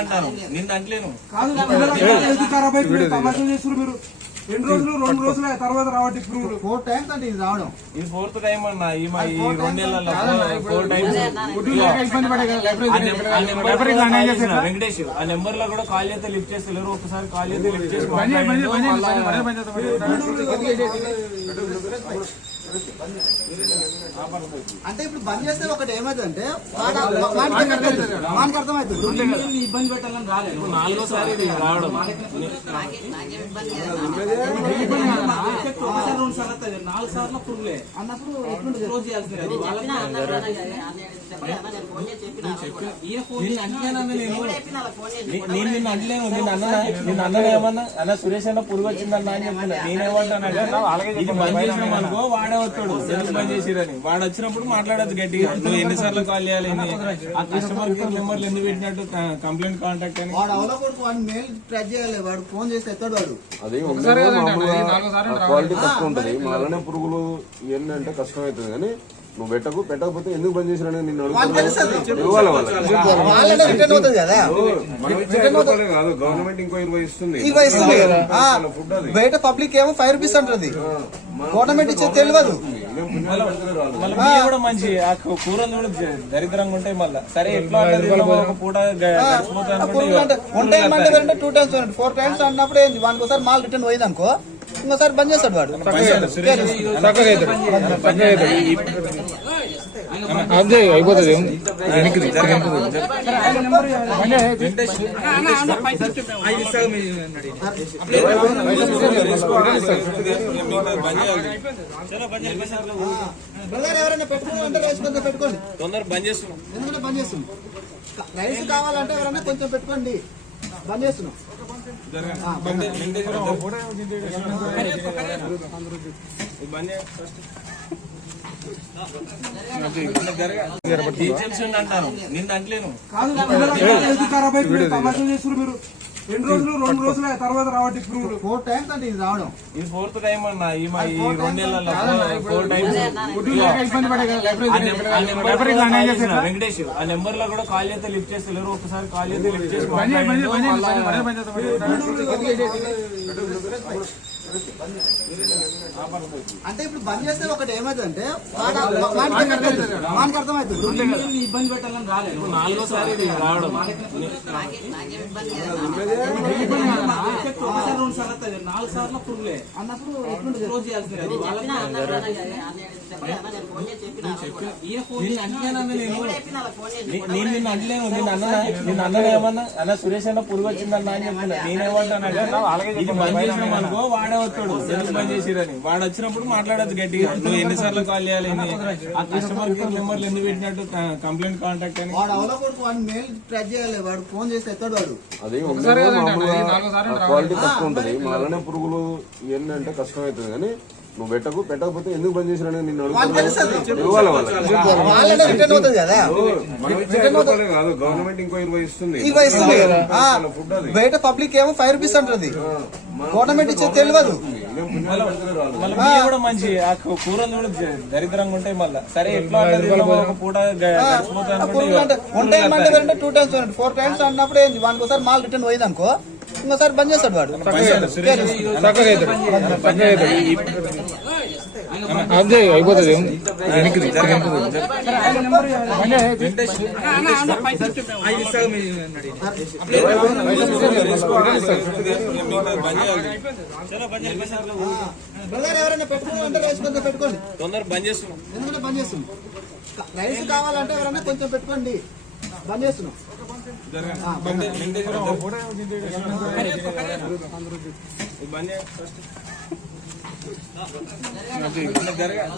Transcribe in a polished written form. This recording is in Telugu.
అంటాను నిన్న అంటలేను మీరు 2 రోజులు 2 రోజులే తర్వాత రావట్టి పురుగులు 4 టైమ్స్ అంటే ఇది రావడం ఇది 4th టైం అన్న ఈ 2 నెలల్లో 4 టైమ్స్ వెంకటేష్ ఆ నెంబర్ లో కూడా కాల్ చేస్తే లిఫ్ట్ చేస్తలేరు. ఒకసారి కాల్ చేస్తే లిఫ్ట్ చేసి అంటే ఇప్పుడు బంద్ చేస్తే ఒకటి ఏమైందంటే అర్థమవుతుంది ఇబ్బంది పెట్టాలని రాలేదు. 4వ సారి రావడం ఒకసారి 2 సార్లు 4 సార్లు పురుగులే అన్నప్పుడు ఎటువంటి క్లోజ్ చేయాల్సింది. నేను నిన్ను అంటలేను. నిన్ను అన్నది ఏమన్నా అన్న సురేష్ అన్న పురుగు వచ్చిందన్న అని చెప్తున్నా. నేనేమంటానంటే ఇది బంద్ చేసినాం అనుకో వాడే వస్తాడు ఎందుకు బంద్ చేసిరని. వాడు వచ్చినప్పుడు మాట్లాడచ్చు గట్టిగా. నువ్వు ఎన్నిసార్లు కాల్ చేయాలి, ఆ కస్టమర్ కేర్ నెంబర్లు ఎందుకు పెట్టినట్టు కంప్లైంట్ కాంటాక్ట్ అని వాడు అవలకూడదు. వాడు మెయిల్ ట్రాక్ చేయాలి. వాడు ఫోన్ చేస్తే ఎత్తాడు. వాడు అది క్వాలిటీ తక్కువ ఉంటది. అలానే పురుగులు ఇవన్నీ అంటే కష్టం అవుతుంది. కానీ నువ్వు పెట్టకపోతే ఎందుకు బంద్ చేసినా నిన్ను కాదు. గవర్నమెంట్ ఇంకో 20 ఇస్తుంది. బయట పబ్లిక్ ఏమో 5 రూపీస్ అంటుంది. గవర్నమెంట్ ఇచ్చే తెలియదు. కూడా మంచి కూరలు కూడా దరిద్రంగా ఉంటాయి. మళ్ళీ సరే ఎట్లా పూట ఉంటాయి అంటే 2 టైమ్స్ 4 టైమ్స్ అన్నప్పుడు ఏంది వానికి ఒకసారి మాల్ రిటర్న్ పోయింది అనుకో ఇంకోసారి బంద్ చేస్తాడు వాడు. అయిపోతుంది. ఎవరైనా పెట్టుకోవాలంటే రైస్ కొంచెం పెట్టుకోండి. తొందర బంద్ చేస్తున్నాం. ఎందుకంటే బంద్ చేస్తున్నాం. రైస్ కావాలంటే ఎవరైనా కొంచెం పెట్టుకోండి. బంద్ చేస్తున్నాం. అంటాను నిన్న అంటలేను. మీరు 2 రోజులు 2 రోజులే తర్వాత రావట్టి పురుగులు 4 టైమ్స్ అంటే ఇది రావడం. ఇది 4th టైం అన్న ఈ 2 నెలల్లో 4 టైమ్స్ వెంకటేష్ ఆ నెంబర్ లో కూడా కాల్ చేస్తే లిఫ్ట్ చేస్తలేరు. ఒకసారి కాల్ చేస్తే లిఫ్ట్ చేసి అంటే ఇప్పుడు బంద్ చేస్తే ఒకటి ఏమైందంటే అర్థమవుతుంది ఇబ్బంది పెట్టాలని రాలేదు. 4వ సారి రావడం ఒకసారి 2 సార్లు 4 సార్లు పురుగులే అన్నప్పుడు ఎటువంటి క్లోజ్ చేయాల్సింది. నేను నిన్ను అంటలేను. నిన్ను అన్నది ఏమన్నా అన్న సురేష్ అన్న పురుగు వచ్చిందన్న అని చెప్తున్నా. నేనేమంటానంటే ఇది బంద్ చేసినాం అనుకో వాడే వస్తాడు ఎందుకు బంద్ చేసిరని. వాడు వచ్చినప్పుడు మాట్లాడచ్చు గట్టిగా. నువ్వు ఎన్నిసార్లు కాల్ చేయాలి, ఆ కస్టమర్ కేర్ నెంబర్లు ఎందుకు పెట్టినట్టు కంప్లైంట్ కాంటాక్ట్ అని. వాడు అవలకూడదు. వాడు మెయిల్ ట్రాక్ చేయాలి. వాడు ఫోన్ చేస్తే ఎత్తాడు. వాడు అది క్వాలిటీ తక్కువ ఉంటది. అలానే పురుగులు ఇవన్నీ అంటే కష్టం అవుతుంది. కానీ నువ్వు పెట్టకపోతే ఎందుకు బంద్ చేసినా నిన్ను కాదు. గవర్నమెంట్ ఇంకో 20 ఇస్తుంది. బయట పబ్లిక్ ఏమో 5 రూపీస్ అంటుంది. గవర్నమెంట్ ఇచ్చే తెలియదు. కూడా మంచి కూరలు కూడా దరిద్రంగా ఉంటాయి. మళ్ళీ సరే ఎట్లా పూట ఉంటాయి అంటే 2 టైమ్స్ 4 టైమ్స్ అన్నప్పుడు ఏంది వానికి ఒకసారి మాల్ రిటర్న్ పోయింది అనుకో ఇంకోసారి బంద్ చేస్తాడు వాడు. అయిపోతుంది. ఎవరైనా పెట్టుకోవాలంటే రైస్ కొంచెం పెట్టుకోండి. తొందర బంద్ చేస్తున్నాం. ఎందుకంటే బంద్ చేస్తున్నాం. రైస్ కావాలంటే ఎవరైనా కొంచెం పెట్టుకోండి. బంద్ చేస్తున్నాం. బంద్